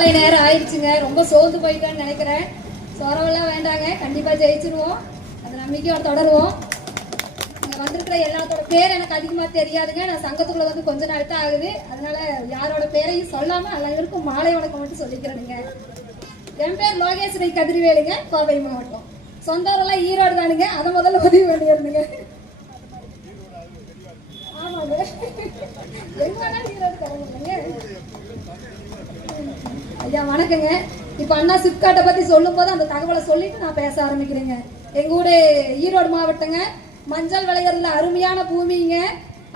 மாலை நேரம் ஆயிடுச்சுங்க. ரொம்ப சோர்ந்து போயிட்டேன்னு நினைக்கிறேன். சோரவெல்லாம் வேண்டாங்க. கண்டிப்பா ஜெயிச்சிருவோம். அந்த நம்பிக்கையோட தொடருவோம். இங்க வந்திருக்கிற எல்லாத்தோட பேர் எனக்கு அதிகமா தெரியாதுங்க. நான் சங்கத்துக்குள்ள வந்து கொஞ்ச நாள் தான் ஆகுது. அதனால யாரோட பேரையும் சொல்லாம எல்லாருக்கும் மாலை வணக்கம் மட்டும் சொல்லிக்கிறேனுங்க. என் பேர் லோகேஸ்வரி கதிர்வேலுங்க. கோவை மாவட்டம். சொந்த ஊரெல்லாம் ஈரோடு தானுங்க. அதை முதல்ல உதவி பண்ணியிருந்துங்க ஆமாங்க. எங்க ஈரோடு தரங்க ஐயா வணக்கங்க. இப்போ அண்ணா சிப்காட்டை பற்றி சொல்லும் போது அந்த தகவலை சொல்லிட்டு நான் பேச ஆரம்பிக்கிறேங்க. எங்கள் ஊர் ஈரோடு மாவட்டங்க. மஞ்சள் விளையிறதுல அருமையான பூமிங்க.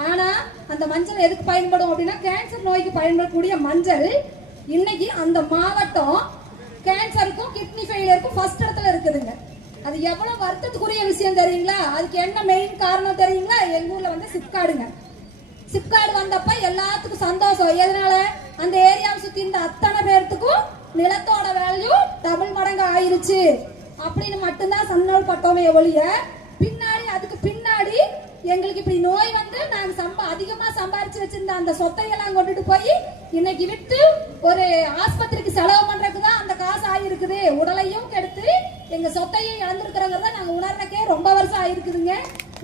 ஆனால் அந்த மஞ்சள் எதுக்கு பயன்படும் அப்படின்னா கேன்சர் நோய்க்கு பயன்படக்கூடிய மஞ்சள் இன்னைக்கு அந்த மாவட்டம் கேன்சருக்கும் கிட்னி ஃபெயிலியருக்கும் ஃபர்ஸ்ட் இடத்துல இருக்குதுங்க. அது எவ்வளோ வருத்தத்துக்குரிய விஷயம் தெரியுங்களா? அதுக்கு என்ன மெயின் காரணம் தெரியுங்களா? எங்கள் ஊரில் வந்து சிப்காடுங்க. சிப்காடு வந்தப்ப எல்லாத்துக்கும் சந்தோஷம். எதனால? அந்த ஏரியாவை சுத்தி அத்தனை பேர்த்துக்கும் நிலத்தோட வேல்யூ டபுள் மடங்கு ஆயிருச்சு. அப்படின்னு மட்டும்தான் சந்தோல் பட்டோமே ஒழிய பின்னாடி அதுக்கு பின்னாடி எங்களுக்கு இப்படி நோய் வந்து நாங்க சம்பா அதிகமா சம்பாரிச்சு வச்சிருந்த அந்த சொத்தையெல்லாம் கொண்டுட்டு போய் இன்னைக்கு விட்டு ஒரு ஆஸ்பத்திரிக்கு செலவு பண்றதுக்கு தான் அந்த காசு ஆயிருக்குது. உடலையும் கெடுத்து எங்க சொத்தையும் இழந்திருக்கிறவங்க நாங்க உணர்றக்கே ரொம்ப வருஷம் ஆயிருக்குதுங்க.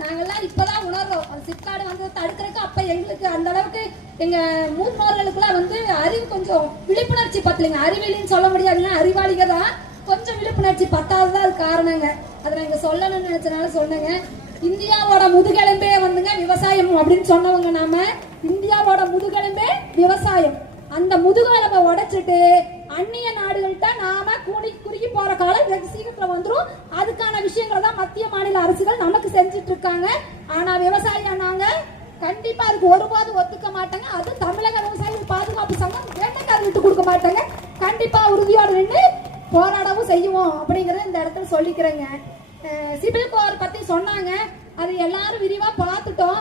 நாங்கள்லாம் இப்போதான் உணர்றோம். அந்த சிப்காடு வந்து தடுக்கிறதுக்கு அப்போ எங்களுக்கு அந்த அளவுக்கு எங்கள் முன்னோர்களுக்குலாம் வந்து அறிவு கொஞ்சம் விழிப்புணர்ச்சி பத்தலைங்க. அறிவியலின்னு சொல்ல முடியாதுன்னா அறிவாளிக தான் கொஞ்சம் விழிப்புணர்ச்சி பத்தாததான் அது காரணங்க. அதை நான் இங்கே சொல்லணும்னு நினைச்சனால சொன்னேங்க. இந்தியாவோட முதுகெலும்பே வந்துங்க விவசாயம் அப்படின்னு சொன்னவங்க நாம இந்தியாவோட முதுகெலும்பே விவசாயம். அந்த முதுகெலும்பை உடைச்சிட்டு அந்நிய நாடுகள்கிட்ட நாம கூடி குறுகி போற காலம் வெகு சீக்கிரத்துல வந்துடும் அதுக்கான விஷயங்களை தான் மத்திய மாநில அரசுகள் நமக்கு செஞ்சுட்டு இருக்காங்க ஆனா விவசாயி அண்ணாங்க கண்டிப்பா அதுக்கு ஒருபோதும் ஒத்துக்க மாட்டாங்க. அது தமிழக விவசாயி பாதுகாப்பு சங்கம் வேட்டைக்காரர் விட்டு கொடுக்க மாட்டாங்க. கண்டிப்பா உறுதியோடு நின்று போராடவும் செய்வோம் அப்படிங்கறத இந்த இடத்துல சொல்லிக்கிறேங்க. சிபில் கோர் பத்தி சொன்னாங்க. அது எல்லாரும் விரிவா பார்த்துட்டோம்.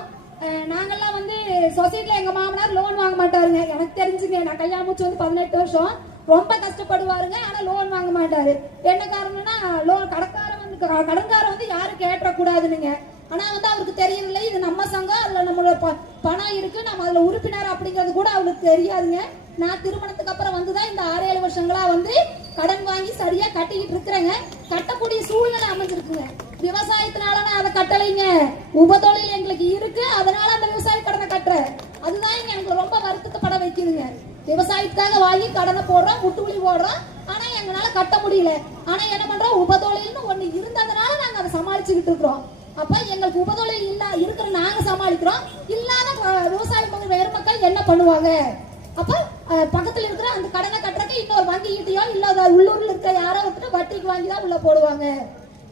நாங்கெல்லாம் வந்து சொசைட்டில எங்க மாமனார் லோன் வாங்க மாட்டாருங்க. எனக்கு தெரிஞ்சுங்க. நான் கல்யாணம் முடிச்சு வந்து பதினெட்டு வருஷம். ரொம்ப கஷ்டப்படுவாருங்க. ஆனா லோன் வாங்க மாட்டாரு. என்ன காரணம்னா லோன் கடற்காரன் வந்து க- கடன்காரன் வந்து யாரும் கேட்டக்கூடாதுனுங்க. ஆனா வந்து அவருக்கு தெரியல இது நம்ம சங்கம் அதுல நம்மளோட ப- பணம் இருக்கு. நம்ம அதுல உறுப்பினர் அப்படிங்கிறது கூட அவருக்கு தெரியாதுங்க. நான் திருமணத்துக்கு அப்புறம் வந்துதான் இந்த ஆறு ஏழு வருஷங்களா வந்து கடன் வாங்கி சரியா கட்டிக்கிட்டு இருக்கிறேங்க. கட்டக்கூடிய சூழ்நிலை அமைஞ்சிருக்குங்க. விவசாயத்தினால நான் அதை கட்டலைங்க. உபதொழில் எங்களுக்கு இருக்கு. அதனால அந்த விவசாய கடனை கட்டுறேன். அதுதான் இங்க எனக்கு ரொம்ப வருத்தத்தை வைக்குதுங்க விவசாயத்துக்காக வாங்கி கடனை போடுறோம் முட்டுக்குழி போடுறோம் ஆனா எங்களால கட்ட முடியல. ஆனா என்ன பண்றோம் உபதொழில்னு ஒண்ணு இருந்ததுனால நாங்க அதை சமாளிச்சுக்கிட்டு இருக்கிறோம். அப்ப எங்களுக்கு உபதொழில் இல்ல இருக்கிற நாங்க சமாளிக்கிறோம். இல்லாத விவசாய மக்கள் வேறு மக்கள் என்ன பண்ணுவாங்க? அப்ப பக்கத்துல இருக்கிற அந்த கடனை கட்டுறதுக்கு இன்னொரு வங்கிகிட்டயோ இல்ல உள்ளூர்ல இருக்க யாரோ ஒருத்தர் வட்டிக்கு வாங்கி தான் உள்ள போடுவாங்க.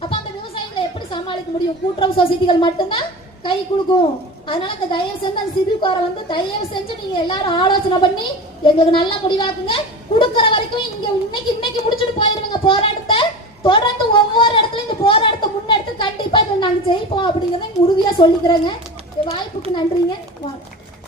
அப்ப அந்த விவசாயிகளை எப்படி சமாளிக்க முடியும்? கூட்டுறவு சொசைட்டிகள் மட்டும்தான் கை கொடுக்கும். அதனால இந்த தயவு செஞ்சு அந்த சிவில் கோரை வந்து தயவு செஞ்சு நீங்க எல்லாரும் ஆலோசனை பண்ணி எங்களுக்கு நல்ல முடிவாக்குங்க. கொடுக்கற வரைக்கும் இங்க இன்னைக்கு இன்னைக்கு முடிச்சுட்டு போயிருவீங்க போராட்டத்தை தொடர்ந்து ஒவ்வொரு இடத்துல இந்த போராட்டத்தை முன்னெடுத்து கண்டிப்பா இதுல நாங்க ஜெயிப்போம் அப்படிங்கறத உறுதியா சொல்லிக்கிறேங்க. வாய்ப்புக்கு நன்றிங்க. வா-